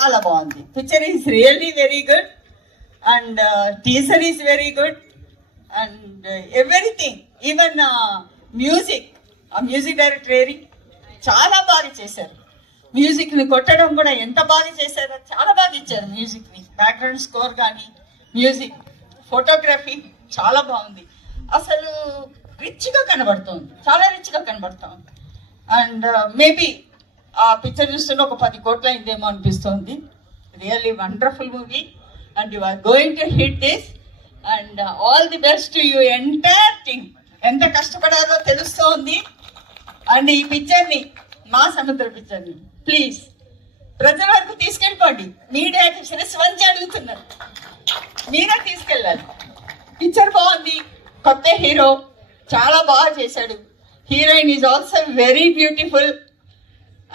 చాలా బాగుంది. Picture is really very good and teaser is very good and everything. Even music, ఆ music director చాలా బాగా చేశారు. మ్యూజిక్ ని కొట్టడం కూడా ఎంత బాగా చేశారో, చాలా బాగా ఇచ్చారు మ్యూజిక్ ని. బ్యాక్గ్రౌండ్ స్కోర్ కానీ, మ్యూజిక్, ఫోటోగ్రఫీ చాలా బాగుంది. అసలు రిచ్ గా కనబడుతుంది, చాలా రిచ్ గా కనబడుతుంది. అండ్ మేబీ ఆ పిక్చర్ చూస్తుంటే ఒక 10 కోట్ల అయిందేమో అనిపిస్తుంది. Really wonderful movie and you are going to hit this and all the best to you entire team. ఎంత కష్టపడారో తెలుస్తోంది. అండ్ ఈ పిక్చర్ని, మా సముద్ర పిక్చర్ని ప్లీజ్ ప్రజల వరకు తీసుకెళ్ళిపోండి. మీడియాకి శిరస్సు వంచి అడుగుతున్నారు, మీరే తీసుకెళ్ళాలి. పిక్చర్ బాగుంది, కొత్త హీరో చాలా బాగా చేశాడు. Heroine is also very beautiful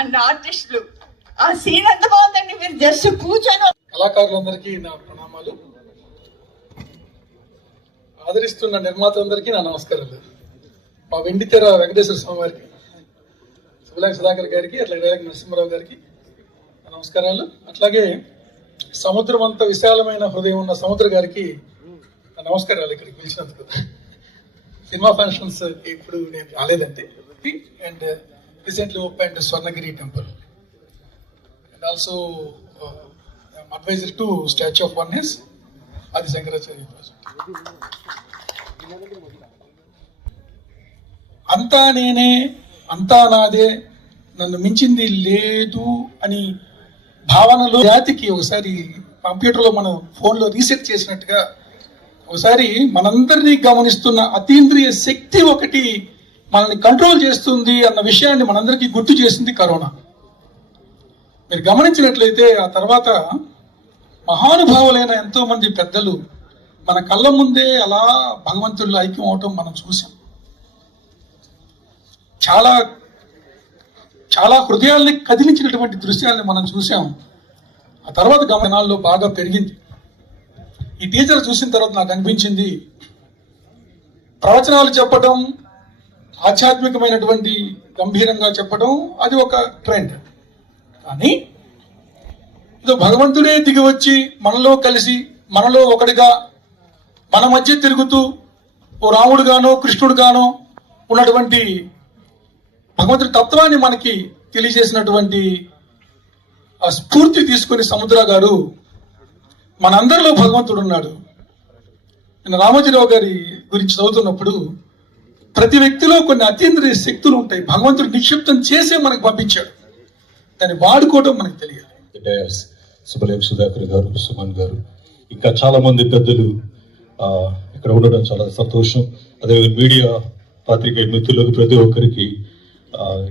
and ఆర్టిస్టులు, ఆ సీన్ ఎంత బాగుందండి. మీరు జస్ట్ కూర్చొని. కళాకారులందరికీ నా ప్రణామాలు, ఆదరిస్తున్న నిర్మాతలందరికీ నా నమస్కారాలు. మా వెండితెర వెంకటేశ్వర స్వామి వారికి, శివలాంగ సుధాకర్ గారికి, అట్లాగే రేలంగి నరసింహారావు గారికి నమస్కారాలు. అట్లాగే సముద్రం అంత విశాలమైన హృదయం ఉన్న సముద్ర గారికి నమస్కారాలు. ఇక్కడికి పిలిచినందుకు. సినిమా ఫంక్షన్స్ ఇప్పుడు నేను రాలేదంటే. And recently opened Swarnagiri temple and also advisor to statue of oneness Adi Shankaracharya project. అంతా నేనే, అంతా నాదే, నన్ను మించింది లేదు అని భావనలో జాతికి ఒకసారి కంప్యూటర్లో మనం ఫోన్లో రీసెట్ చేసినట్టుగా ఒకసారి మనందరినీ గమనిస్తున్న అతీంద్రియ శక్తి ఒకటి మనల్ని కంట్రోల్ చేస్తుంది అన్న విషయాన్ని మనందరికీ గుర్తు చేసింది కరోనా. మీరు గమనించినట్లయితే ఆ తర్వాత మహానుభావులైన ఎంతో మంది పెద్దలు మన కళ్ళ ముందే అలా భగవంతుడిలో ఐక్యం అవటం మనం చూసాం. చాలా చాలా హృదయాల్ని కదిలించినటువంటి దృశ్యాల్ని మనం చూసాం. ఆ తర్వాత గమనాల్లో బాగా పెరిగింది. ఈ టీజర్ చూసిన తర్వాత నాకు అనిపించింది, ప్రవచనాలు చెప్పడం, ఆధ్యాత్మికమైనటువంటి గంభీరంగా చెప్పడం అది ఒక ట్రెండ్. కానీ ఇది భగవంతుడే దిగి వచ్చి మనలో కలిసి, మనలో ఒకటిగా, మన మధ్య తిరుగుతూ ఓ రాముడు గానో కృష్ణుడు గానో ఉన్నటువంటి భగవంతుడి తత్వాన్ని మనకి తెలియజేసినటువంటి ఆ స్ఫూర్తి తీసుకుని సముద్ర గారు మనందరిలో భగవంతుడు ఉన్నాడు. నేను రామోజీరావు గారి గురించి చదువుతున్నప్పుడు ప్రతి వ్యక్తిలో కొన్ని అతీంద్రియ శక్తులు ఉంటాయి, భగవంతుడు నిక్షిప్తం చేసే మనకు పంపించాడు, దాన్ని వాడుకోవడం మనకు తెలియాలి. శివలాంగ సుధాకర్ గారు, సుమన్ గారు, ఇంకా చాలా మంది పెద్దలు ఇక్కడ ఉండడం చాలా సంతోషం. అదే మీడియా పాత్రికేయ మిత్రులకు ప్రతి ఒక్కరికి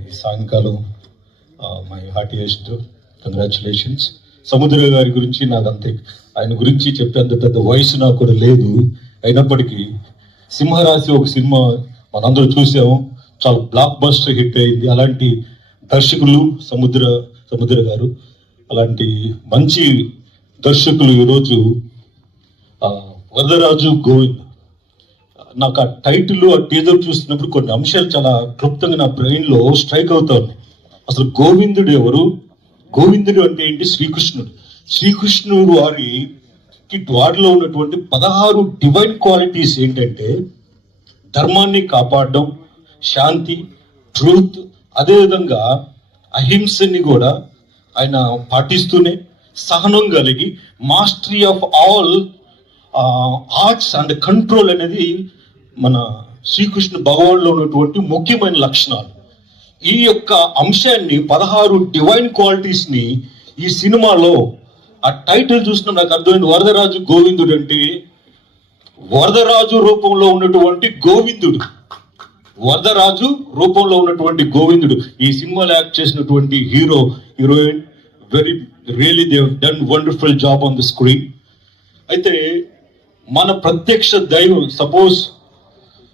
ఈ సాయంకాలం మై హార్టియెస్ట్ కంగ్రాచులేషన్స్. సముద్ర గారి గురించి నాకు అంతే, ఆయన గురించి చెప్పేంత పెద్ద వయసు నాకు కూడా లేదు. అయినప్పటికీ సింహరాశి ఒక సినిమా మనందరూ చూసాము, చాలా బ్లాక్ బస్టర్ హిట్ అయింది. అలాంటి దర్శకులు సముద్ర గారు, అలాంటి మంచి దర్శకులు ఈరోజు వరదరాజు గోవింద్. నాకు ఆ టైటిల్, ఆ టీజర్ చూస్తున్నప్పుడు కొన్ని అంశాలు చాలా క్లుప్తంగా నా బ్రెయిన్ లో స్ట్రైక్ అవుతా ఉన్నాయి. అసలు గోవిందుడు ఎవరు? గోవిందుడు అంటే ఏంటి? శ్రీకృష్ణుడు. శ్రీకృష్ణుడు వారిలో ఉన్నటువంటి 16 డివైన్ క్వాలిటీస్ ఏంటంటే ధర్మాన్ని కాపాడడం, శాంతి, ట్రూత్, అదేవిధంగా అహింసని కూడా ఆయన పాటిస్తూనే సహనం కలిగి mastery of all arts and control అనేది మన శ్రీకృష్ణ భగవాన్లో ఉన్నటువంటి ముఖ్యమైన లక్షణాలు. ఈ యొక్క అంశాన్ని 16 డివైన్ క్వాలిటీస్ ని ఈ సినిమాలో ఆ టైటిల్ చూసిన నాకు అర్థమైంది. వరదరాజు గోవిందుడు అంటే వరదరాజు రూపంలో ఉన్నటువంటి గోవిందుడు, వరదరాజు రూపంలో ఉన్నటువంటి గోవిందుడు. ఈ సినిమాలో యాక్ట్ చేసినటువంటి hero, heroine really they have done wonderful job on the screen. అయితే మన ప్రత్యక్ష దైవం, సపోజ్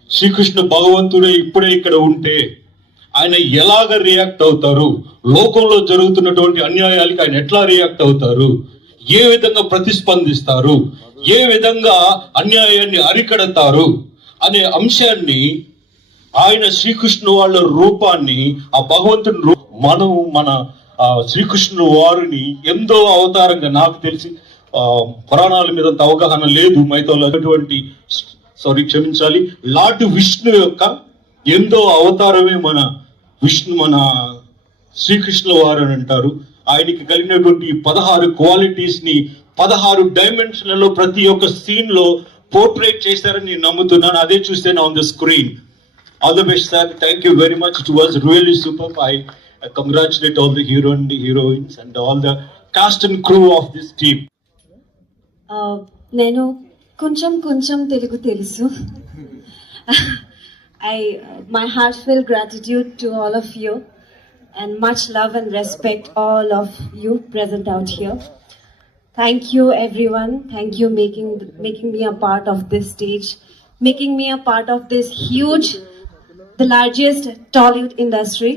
శ్రీకృష్ణ భగవంతుడే ఇప్పుడే ఇక్కడ ఉంటే ఆయన ఎలాగ రియాక్ట్ అవుతారు, లోకంలో జరుగుతున్నటువంటి అన్యాయాలకి ఆయన ఎట్లా రియాక్ట్ అవుతారు, ఏ విధంగా ప్రతిస్పందిస్తారు, ఏ విధంగా అన్యాయాన్ని అరికడతారు అనే అంశాన్ని ఆయన శ్రీకృష్ణ వాళ్ళ రూపాన్ని, ఆ భగవంతుని మనం మన శ్రీకృష్ణుడు వారిని ఎంతో అవతారంగా, నాకు తెలిసి పురాణాల మీద అంత అవగాహన లేదు, మైథాలజీ అటువంటి, సారీ క్షమించాలి, లార్డ్ విష్ణు యొక్క ఎంతో అవతారమే మన శ్రీకృష్ణుల వారు అని అంటారు. ఆయనకి కలిగినటువంటి 16 క్వాలిటీస్ ని 16 డైమెన్షన్లలో ప్రతి ఒక్క సీన్ లో పోర్ట్రేట్ చేశారని నేను నమ్ముతున్నాను. అదే చూస్తాను on the screen. All the best sir, thank you very much. It was really super. I congratulate all the hero and heroines and all the cost and crew of this team. నేను కొంచెం తెలుగు తెలుసు. My heartfelt gratitude to all of you and much love and respect all of you present out here. Thank you everyone. Thank you making me a part of this stage, making me a part of this huge, the largest Tollywood industry.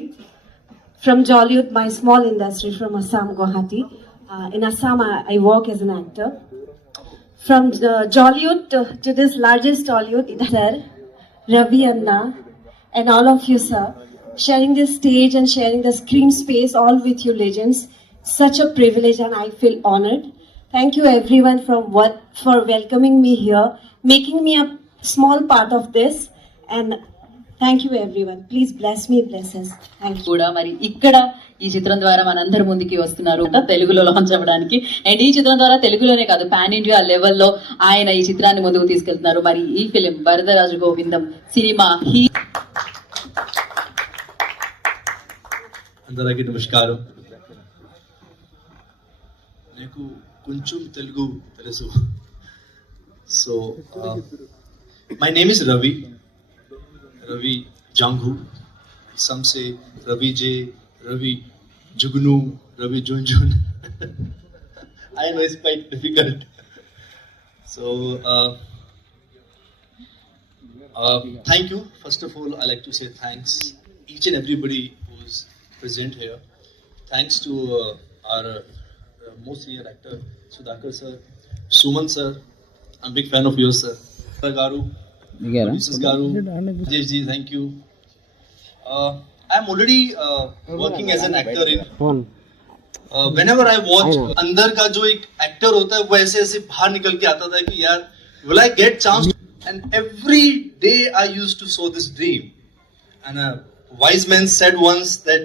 From Jollywood, my small industry from Assam, Guwahati. In Assam, I work as an actor. From Jollywood to this largest Tollywood, sir, Ravi Anna, and all of you, sir, sharing this stage and sharing the screen space all with you legends. Such a privilege and I feel honored. Thank you everyone for welcoming me here, making me a small part of this, and thank you everyone. Please bless me, bless us. Thank you. కూడా మరి ఇక్కడ ఈ చిత్రం ద్వారా మనందరి ముందుకి వస్తున్నారు తెలుగులో లాంచ్ అవ్వడానికి. అండ్ ఈ చిత్రం ద్వారా తెలుగులోనే కాదు, పాన్ ఇండియా లెవెల్లో ఆయన ఈ చిత్రాన్ని ముందుకు తీసుకెళ్తున్నారు. మరి ఈ ఫిలిం వరదరాజు గోవిందం సినిమా అందరికీ నమస్కారం. నాకు కొంచెం తెలుగు తెలుసు. So my name is Ravi Janghu. Some say Ravi J, Ravi Jugnu, Ravi Junjun. I know it's quite difficult. So thank you. First of all, I like to say thanks each and everybody who's present here. Thanks to our most senior actor Sudhakar sir, Suman sir. I'm a big fan of yours, sir. Garu, Mrs. Garu, Rajesh ji, thank you. I'm already working as an actor in. Whenever I watch, अंदर का जो एक actor होता है वो ऐसे ऐसे बाहर निकल के आता था कि यार, will I get chance? And every day I used to sow this dream. And a wise man said once that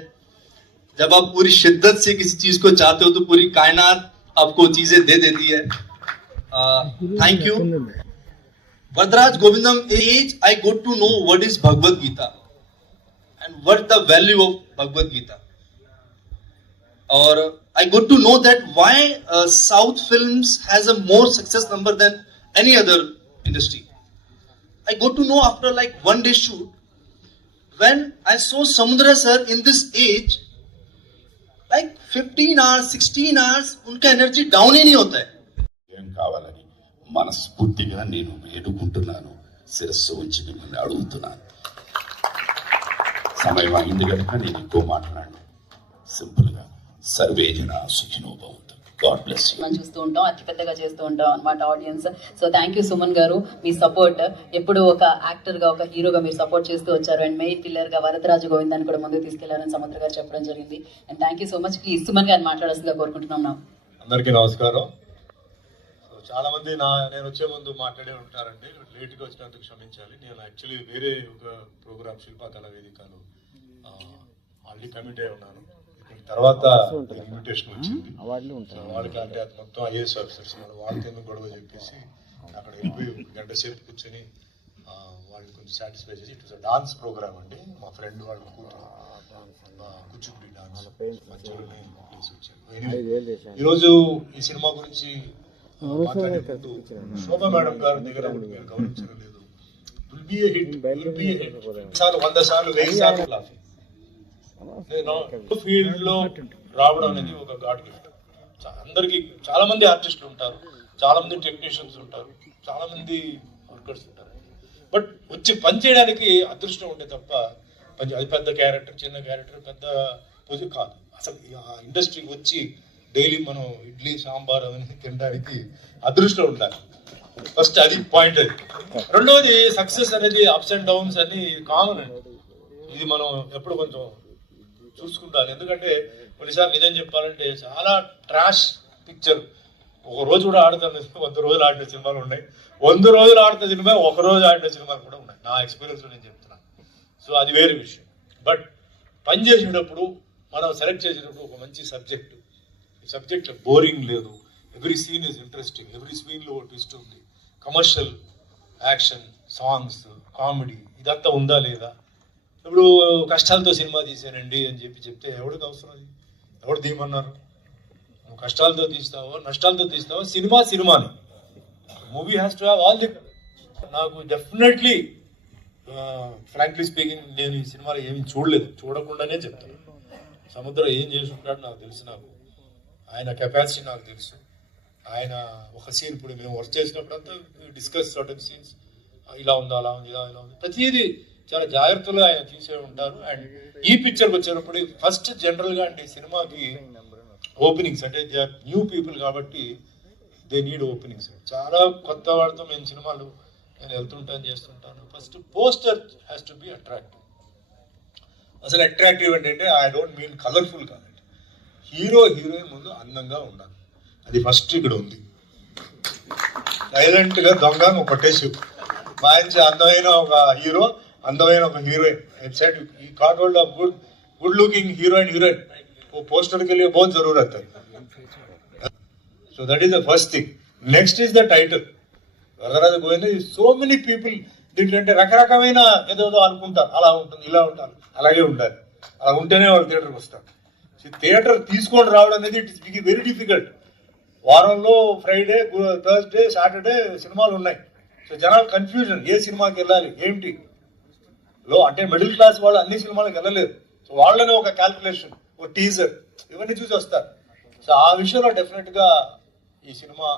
जब आप पूरी शिद्दत से किसी चीज को चाहते हो तो पूरी कायनात आपको चीजें दे देती है. Thank you. Varadaraj Govindam age I got to know what is Bhagavad Gita and what the value of Bhagavad Gita. Or I got to know that why South films has a more success number than any other industry. I got to know after like one day shoot when I saw Samudra sir in this age, like 15 hours, 16 hours, उनका energy down ही नहीं होता है. ఏం కావాలని మనస్ఫూర్తిగా నేను వేడుకుంటున్నాను, శిరస్సు ఉంచి మిమ్మల్ని అడుగుతున్నాను. సమయం అయింది కనుక నేను ఎక్కువ మాట్లాడాను. సింపుల్ గా సర్వే జనా సుఖినో భవంతు. God bless you. మనం చూస్తూ ఉంటాం, అతి పెద్దగా చేస్తూ ఉంటాం అన్నమాట audience. So thank you Suman గారు, మీ సపోర్ట్ ఎప్పుడు ఒక యాక్టర్ గా, ఒక హీరోగా మీరు సపోర్ట్ చేస్తూ వచ్చారు. అండ్ మెయిన్ పిల్లర్ గా వరదరాజు గోవిందాన్ని కూడా ముందుకు తీసుకెళ్లారని సముద్ర గారు చెప్పడం జరిగింది. And thank you so much. Please Suman గారిని మాట్లాడాల్సిందిగా కోరుకుంటున్నాం. అందరికీ నమస్కారం. చాలా మంది నేను వచ్చే ముందు మాట్లాడే ఉంటారండి, లేట్గా వచ్చినందుకు క్షమించాలి. నేను యాక్చువల్లీ వేరే ఒక ప్రోగ్రామ్ శిల్పా కళా వేదికలో ఆల్రెడీ కమిట్ అయి ఉన్నాను. తర్వాత ఇన్విటేషన్ వచ్చింది. వాళ్ళకి అంటే అది మొత్తం ఐఏఎస్ ఆఫీసర్స్, వాళ్ళకి ఎందుకు గొడవ చెప్పేసి అక్కడ వెళ్ళిపోయి గంట సేపు కూర్చొని వాళ్ళని కొంచెం సాటిస్ఫై చేసి, ఇట్ వాస్ డాన్స్ ప్రోగ్రామ్ అండి. మా ఫ్రెండ్ వాళ్ళ కూతురు కూచిపూడి డాన్స్ మధ్యలోనే వచ్చాను. ఈరోజు ఈ సినిమా గురించి మాట్లాడే ముందు శోభా మేడం గారి దగ్గర మీరు గమనించడం లేదు, సార్లు 100 సార్లు 1000 సార్లు లాఫింగ్. ఫీల్డ్ లో రావడం అనేది ఒక గాడ్ గిఫ్ట్. అందరికి చాలా మంది ఆర్టిస్టులు ఉంటారు, చాలా మంది టెక్నీషియన్స్ ఉంటారు, చాలా మంది వర్కర్స్ ఉంటారు. బట్ వచ్చి పని చేయడానికి అదృష్టం ఉంటే తప్ప అది పెద్ద క్యారెక్టర్, చిన్న క్యారెక్టర్, పెద్ద పొజిషన్ కాదు. అసలు ఆ ఇండస్ట్రీకి వచ్చి డైలీ మనం ఇడ్లీ సాంబార్ అవన్నీ తినడానికి అదృష్టం ఉండాలి. ఫస్ట్ అది పాయింట్. అది రెండవది, సక్సెస్ అనేది అప్స్ అండ్ డౌన్స్ అని కామన్ అండి. ఇది మనం ఎప్పుడు కొంచెం చూసుకుంటాను. ఎందుకంటే కొన్నిసార్లు నిజం చెప్పాలంటే చాలా ట్రాష్ పిక్చర్ ఒక రోజు కూడా ఆడుతున్న 100 రోజులు ఆడిన సినిమాలు ఉన్నాయి, 100 రోజులు ఆడుతున్న సినిమా ఒక రోజు ఆడిన సినిమాలు కూడా ఉన్నాయి. నా ఎక్స్పీరియన్స్ నేను చెప్తున్నాను. సో అది వేరే విషయం. బట్ పని చేసేటప్పుడు మనం సెలెక్ట్ చేసేటప్పుడు ఒక మంచి సబ్జెక్టు, ఈ సబ్జెక్ట్ బోరింగ్ లేదు, every scene is interesting, every సీన్లో ట్విస్ట్ ఉంది, కమర్షియల్, యాక్షన్, సాంగ్స్, కామెడీ ఇదంతా ఉందా లేదా. ఇప్పుడు కష్టాలతో సినిమా తీసానండి అని చెప్తే ఎవరికి అవసరం, అది ఎవరు తీయమన్నారు? నువ్వు కష్టాలతో తీస్తావో నష్టాలతో తీస్తావో సినిమాని. Movie has to have all the. నాకు డెఫినెట్లీ ఫ్రాంక్లీ స్పీకింగ్ నేను ఈ సినిమాలో ఏమీ చూడలేదు, చూడకుండానే చెప్తాను. సముద్రం ఏం చేసి ఉంటాడు నాకు తెలుసు, నాకు ఆయన కెపాసిటీ నాకు తెలుసు. ఆయన ఒక సీన్ ఇప్పుడు మేము వర్క్ చేసినప్పుడు అంతా డిస్కస్ సర్టన్ సీన్స్, ఇలా ఉందా అలా ఉంది, ఇలా ఉంది, ప్రతిదీ చాలా జాగ్రత్తగా ఆయన తీసే ఉంటారు. అండ్ ఈ పిక్చర్కి వచ్చేటప్పుడు ఫస్ట్ జనరల్గా అంటే సినిమాకి ఓపెనింగ్స్ అంటే దే ఆర్ న్యూ పీపుల్ కాబట్టి దే నీడ్ ఓపెనింగ్స్. చాలా కొత్త వాడితో నేను సినిమాలు నేను వెళ్తుంటాను, చేస్తుంటాను. First poster has to be attractive. అసలు అట్రాక్టివ్ ఏంటంటే ఐ డోంట్ మీన్ కలర్ఫుల్ కాదండి, హీరోయిన్ ముందు అందంగా ఉండాలి. అది ఫస్ట్ ఇక్కడ ఉంది. సైలెంట్ గా దొంగ కొట్టేసి మంచి అందమైన ఒక హీరో, అందమైన ఒక హీరోయిన్. ఎక్సైట్ ఈ cot hold of good looking heroine poster के लिए बहुत जरूरत है. So that is the first thing. Next is the title. Varadaraja Govinda. So many people దీంట్లో అంటే రకరకమైన ఏదో అనుకుంటారు, అలా ఉంటుంది ఇలా ఉంటారు, అలాగే ఉండాలి, అలా ఉంటేనే వాళ్ళు థియేటర్కి వస్తారు. థియేటర్ తీసుకొని రావడం అనేది ఇట్ ఇస్ వెరీ డిఫికల్ట్. వారంలో ఫ్రైడే, థర్స్డే, సాటర్డే సినిమాలు ఉన్నాయి. సో జనాలు కన్ఫ్యూజన్, ఏ సినిమాకి వెళ్ళాలి ఏంటి లో అంటే మిడిల్ క్లాస్ వాళ్ళు అన్ని సినిమాలకు వెళ్ళలేరు. సో వాళ్ళనే ఒక క్యాల్కులేషన్, ఒక టీజర్ ఇవన్నీ చూసి వస్తారు. సో ఆ విషయంలో డెఫినెట్గా ఈ సినిమా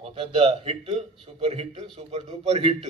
ఒక పెద్ద హిట్, సూపర్ డూపర్ హిట్.